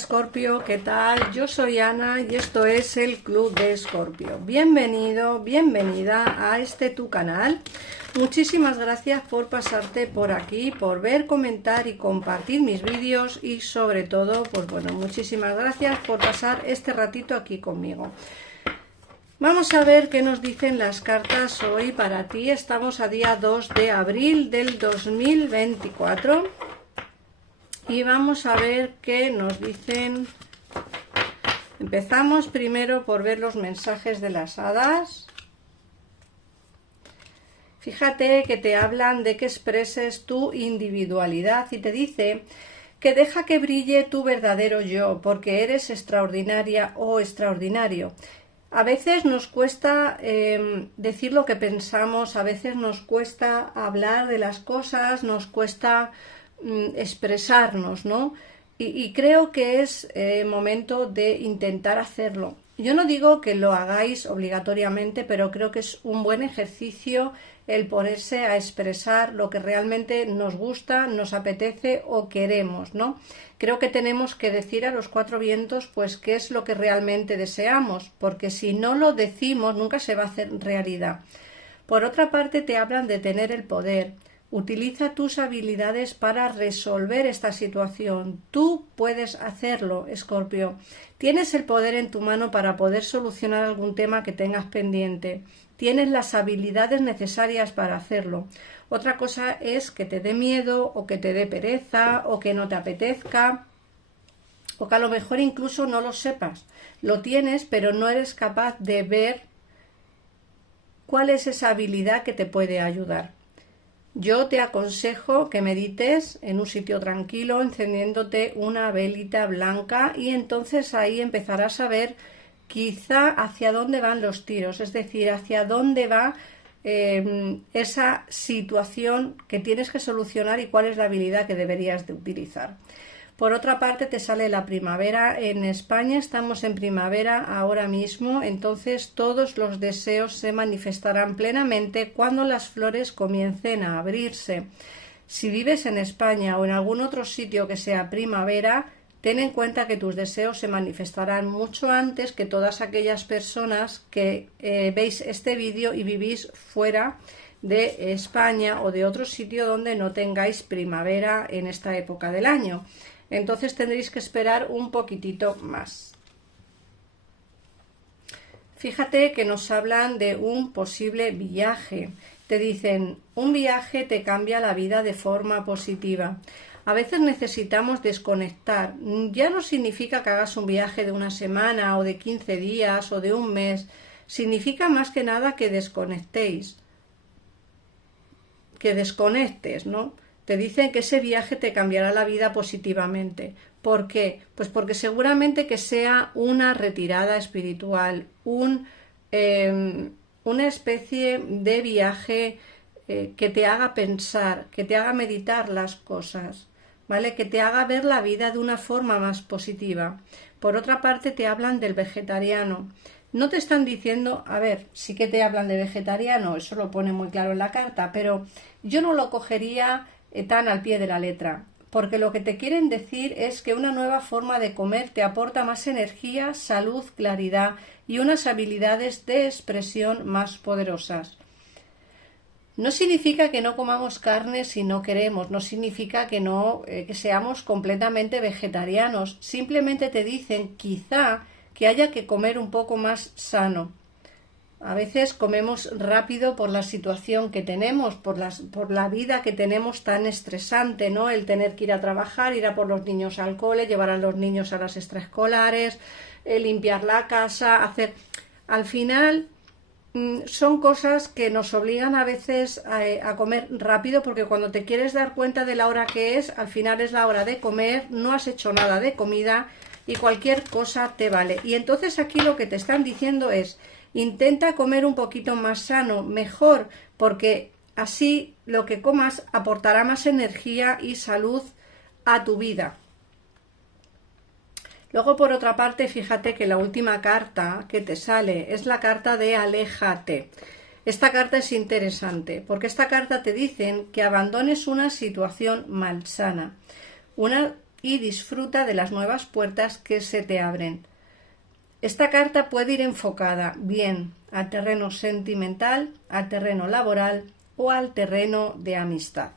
Escorpio, ¿qué tal? Yo soy Ana y esto es el Club de Escorpio. Bienvenido, bienvenida a este tu canal. Muchísimas gracias por pasarte por aquí, por ver, comentar y compartir mis vídeos y sobre todo, pues bueno, muchísimas gracias por pasar este ratito aquí conmigo. Vamos a ver qué nos dicen las cartas hoy para ti. Estamos a día 2 de abril del 2024. Y vamos a ver qué nos dicen. Empezamos primero por ver los mensajes de las hadas. Fíjate que te hablan de que expreses tu individualidad y te dice que deja que brille tu verdadero yo, porque eres extraordinaria o extraordinario. A veces nos cuesta decir lo que pensamos, a veces nos cuesta hablar de las cosas, nos cuesta expresarnos, ¿no? Y creo que es momento de intentar hacerlo. Yo no digo que lo hagáis obligatoriamente, pero creo que es un buen ejercicio el ponerse a expresar lo que realmente nos gusta, nos apetece o queremos, ¿no? Creo que tenemos que decir a los cuatro vientos pues qué es lo que realmente deseamos, porque si no lo decimos nunca se va a hacer realidad. Por otra parte, te hablan de tener el poder. Utiliza tus habilidades para resolver esta situación. Tú puedes hacerlo, Escorpio. Tienes el poder en tu mano para poder solucionar algún tema que tengas pendiente. Tienes las habilidades necesarias para hacerlo. Otra cosa es que te dé miedo o que te dé pereza o que no te apetezca o que a lo mejor incluso no lo sepas. Lo tienes, pero no eres capaz de ver cuál es esa habilidad que te puede ayudar. Yo te aconsejo que medites en un sitio tranquilo, encendiéndote una velita blanca y entonces ahí empezarás a ver quizá hacia dónde van los tiros, es decir, hacia dónde va esa situación que tienes que solucionar y cuál es la habilidad que deberías de utilizar. Por otra parte, te sale la primavera. En España estamos en primavera ahora mismo, entonces todos los deseos se manifestarán plenamente cuando las flores comiencen a abrirse. Si vives en España o en algún otro sitio que sea primavera, ten en cuenta que tus deseos se manifestarán mucho antes que todas aquellas personas que veis este vídeo y vivís fuera de España o de otro sitio donde no tengáis primavera en esta época del año. Entonces tendréis que esperar un poquitito más. Fíjate que nos hablan de un posible viaje. Te dicen, un viaje te cambia la vida de forma positiva. A veces necesitamos desconectar. Ya no significa que hagas un viaje de una semana o de 15 días o de un mes. Significa más que nada que desconectéis. Que desconectes, ¿no? Te dicen que ese viaje te cambiará la vida positivamente. ¿Por qué? Pues porque seguramente que sea una retirada espiritual, una especie de viaje que te haga pensar, que te haga meditar las cosas, ¿vale? Que te haga ver la vida de una forma más positiva. Por otra parte, te hablan del vegetariano. No te están diciendo, a ver, sí que te hablan de vegetariano, eso lo pone muy claro en la carta, pero yo no lo cogería tan al pie de la letra, porque lo que te quieren decir es que una nueva forma de comer te aporta más energía, salud, claridad y unas habilidades de expresión más poderosas. No significa que no comamos carne si no queremos, no significa que que seamos completamente vegetarianos, simplemente te dicen quizá que haya que comer un poco más sano. A veces comemos rápido por la situación que tenemos, por la vida que tenemos tan estresante, ¿no? El tener que ir a trabajar, ir a por los niños al cole, llevar a los niños a las extraescolares, limpiar la casa, hacer... Al final son cosas que nos obligan a veces a comer rápido, porque cuando te quieres dar cuenta de la hora que es, al final es la hora de comer, no has hecho nada de comida y cualquier cosa te vale. Y entonces aquí lo que te están diciendo es: intenta comer un poquito más sano, mejor, porque así lo que comas aportará más energía y salud a tu vida. Luego, por otra parte, fíjate que la última carta que te sale es la carta de aléjate. Esta carta es interesante porque esta carta te dicen que abandones una situación malsana, una y disfruta de las nuevas puertas que se te abren. Esta carta puede ir enfocada bien al terreno sentimental, al terreno laboral o al terreno de amistad.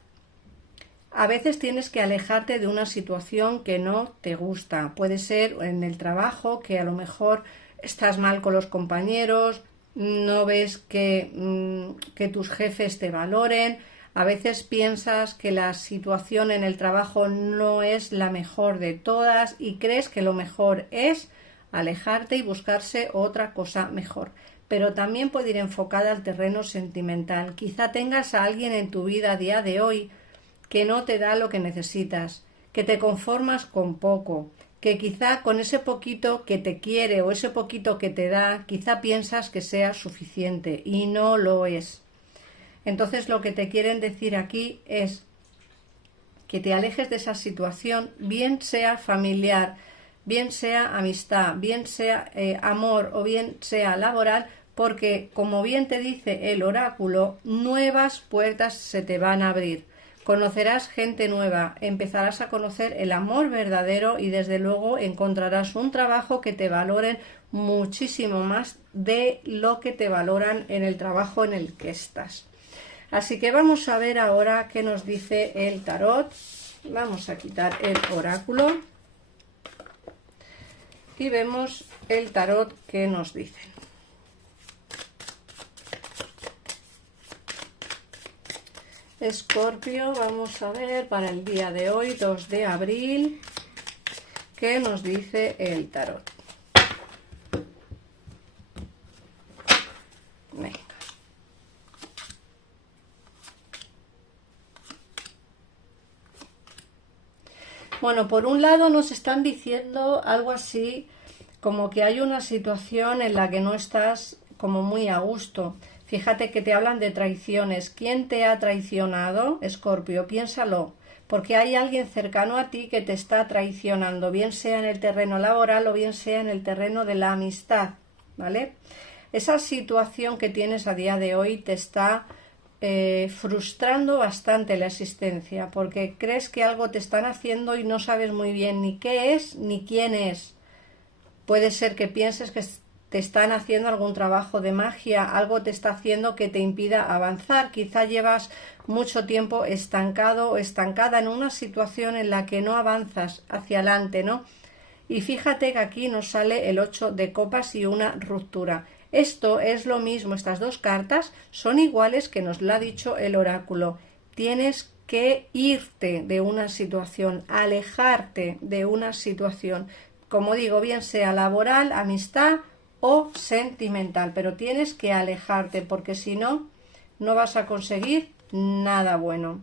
A veces tienes que alejarte de una situación que no te gusta. Puede ser en el trabajo, que a lo mejor estás mal con los compañeros, no ves que tus jefes te valoren. A veces piensas que la situación en el trabajo no es la mejor de todas y crees que lo mejor es alejarte y buscarse otra cosa mejor. Pero también puede ir enfocada al terreno sentimental. Quizá tengas a alguien en tu vida a día de hoy que no te da lo que necesitas, que te conformas con poco, que quizá con ese poquito que te quiere o ese poquito que te da, quizá piensas que sea suficiente y no lo es. Entonces lo que te quieren decir aquí es que te alejes de esa situación, bien sea familiar, bien sea amistad, bien sea amor o bien sea laboral, porque como bien te dice el oráculo, nuevas puertas se te van a abrir. Conocerás gente nueva, empezarás a conocer el amor verdadero y desde luego encontrarás un trabajo que te valoren muchísimo más de lo que te valoran en el trabajo en el que estás. Así que vamos a ver ahora qué nos dice el tarot. Vamos a quitar el oráculo y vemos el tarot que nos dice. Escorpio, vamos a ver para el día de hoy, 2 de abril, qué nos dice el tarot. Venga. Bueno, por un lado nos están diciendo algo así como que hay una situación en la que no estás como muy a gusto. Fíjate que te hablan de traiciones. ¿Quién te ha traicionado, Escorpio? Piénsalo, porque hay alguien cercano a ti que te está traicionando, bien sea en el terreno laboral o bien sea en el terreno de la amistad, ¿vale? Esa situación que tienes a día de hoy te está frustrando bastante la existencia, porque crees que algo te están haciendo y no sabes muy bien ni qué es ni quién es. Puede ser que pienses que te están haciendo algún trabajo de magia, algo te está haciendo que te impida avanzar. Quizá llevas mucho tiempo estancado o estancada en una situación en la que no avanzas hacia adelante, ¿no? Y fíjate que aquí nos sale el 8 de copas y una ruptura. Esto es lo mismo, estas dos cartas son iguales que nos lo ha dicho el oráculo. Tienes que irte de una situación, alejarte de una situación, como digo, bien sea laboral, amistad o sentimental, pero tienes que alejarte porque si no, no vas a conseguir nada bueno.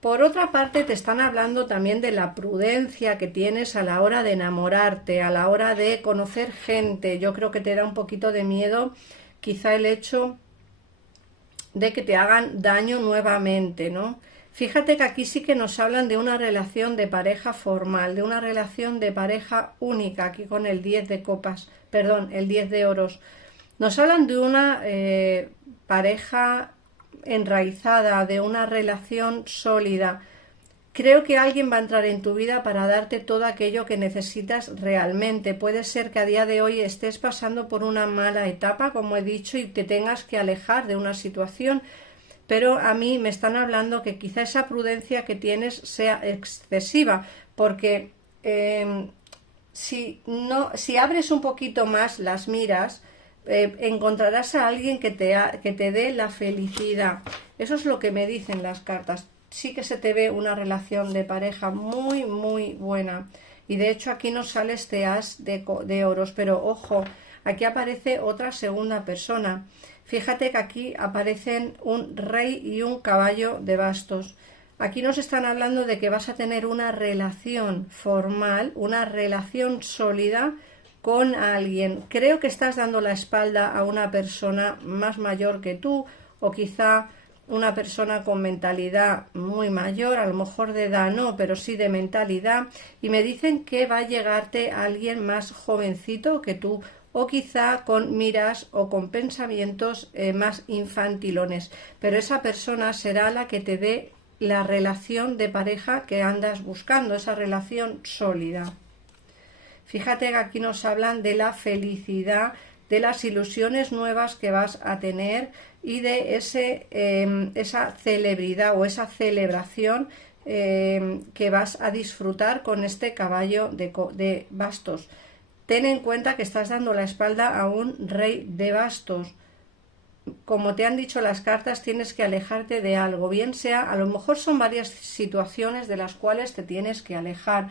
Por otra parte, te están hablando también de la prudencia que tienes a la hora de enamorarte, a la hora de conocer gente. Yo creo que te da un poquito de miedo quizá el hecho de que te hagan daño nuevamente, ¿no? Fíjate que aquí sí que nos hablan de una relación de pareja formal, de una relación de pareja única, aquí con el 10 de copas, perdón, el 10 de oros. Nos hablan de una pareja enraizada, de una relación sólida. Creo que alguien va a entrar en tu vida para darte todo aquello que necesitas realmente. Puede ser que a día de hoy estés pasando por una mala etapa, como he dicho, y te tengas que alejar de una situación, pero a mí me están hablando que quizá esa prudencia que tienes sea excesiva, porque si abres un poquito más las miras, encontrarás a alguien que te dé la felicidad. Eso es lo que me dicen las cartas. Sí que se te ve una relación de pareja muy, muy buena. Y de hecho aquí nos sale este as de oros, pero ojo, aquí aparece otra segunda persona. Fíjate que aquí aparecen un rey y un caballo de bastos. Aquí nos están hablando de que vas a tener una relación formal, una relación sólida con alguien. Creo que estás dando la espalda a una persona más mayor que tú, o quizá una persona con mentalidad muy mayor, a lo mejor de edad no, pero sí de mentalidad, y me dicen que va a llegarte alguien más jovencito que tú, o quizá con miras o con pensamientos más infantilones, pero esa persona será la que te dé la relación de pareja que andas buscando, esa relación sólida. Fíjate que aquí nos hablan de la felicidad, de las ilusiones nuevas que vas a tener y de esa celebridad o esa celebración que vas a disfrutar con este caballo de bastos. Ten en cuenta que estás dando la espalda a un rey de bastos. Como te han dicho las cartas, tienes que alejarte de algo, bien sea, a lo mejor son varias situaciones de las cuales te tienes que alejar.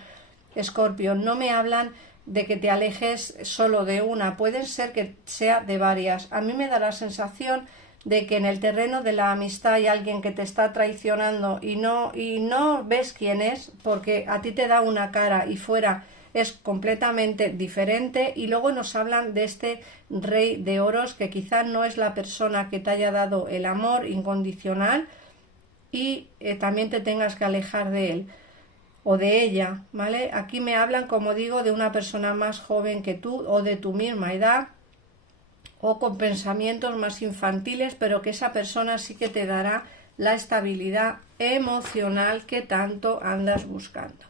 Escorpio, no me hablan de que te alejes solo de una, pueden ser que sea de varias. A mí me da la sensación de que en el terreno de la amistad hay alguien que te está traicionando y no ves quién es, porque a ti te da una cara y fuera es completamente diferente. Y luego nos hablan de este rey de oros, que quizá no es la persona que te haya dado el amor incondicional y también te tengas que alejar de él o de ella, ¿vale? Aquí me hablan, como digo, de una persona más joven que tú o de tu misma edad o con pensamientos más infantiles, pero que esa persona sí que te dará la estabilidad emocional que tanto andas buscando.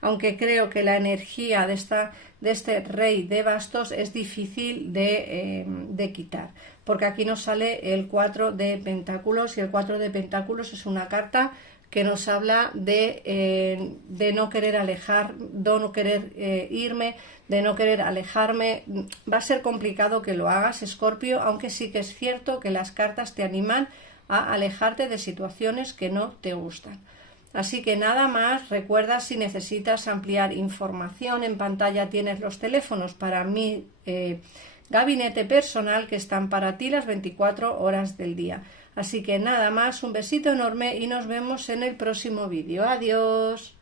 Aunque creo que la energía de este rey de bastos es difícil de quitar, porque aquí nos sale el 4 de pentáculos y el 4 de pentáculos es una carta que nos habla de no querer alejar, de no querer irme, de no querer alejarme. Va a ser complicado que lo hagas, Escorpio, aunque sí que es cierto que las cartas te animan a alejarte de situaciones que no te gustan. Así que nada más, recuerda, si necesitas ampliar información, en pantalla tienes los teléfonos para mi gabinete personal que están para ti las 24 horas del día. Así que nada más, un besito enorme y nos vemos en el próximo vídeo. Adiós.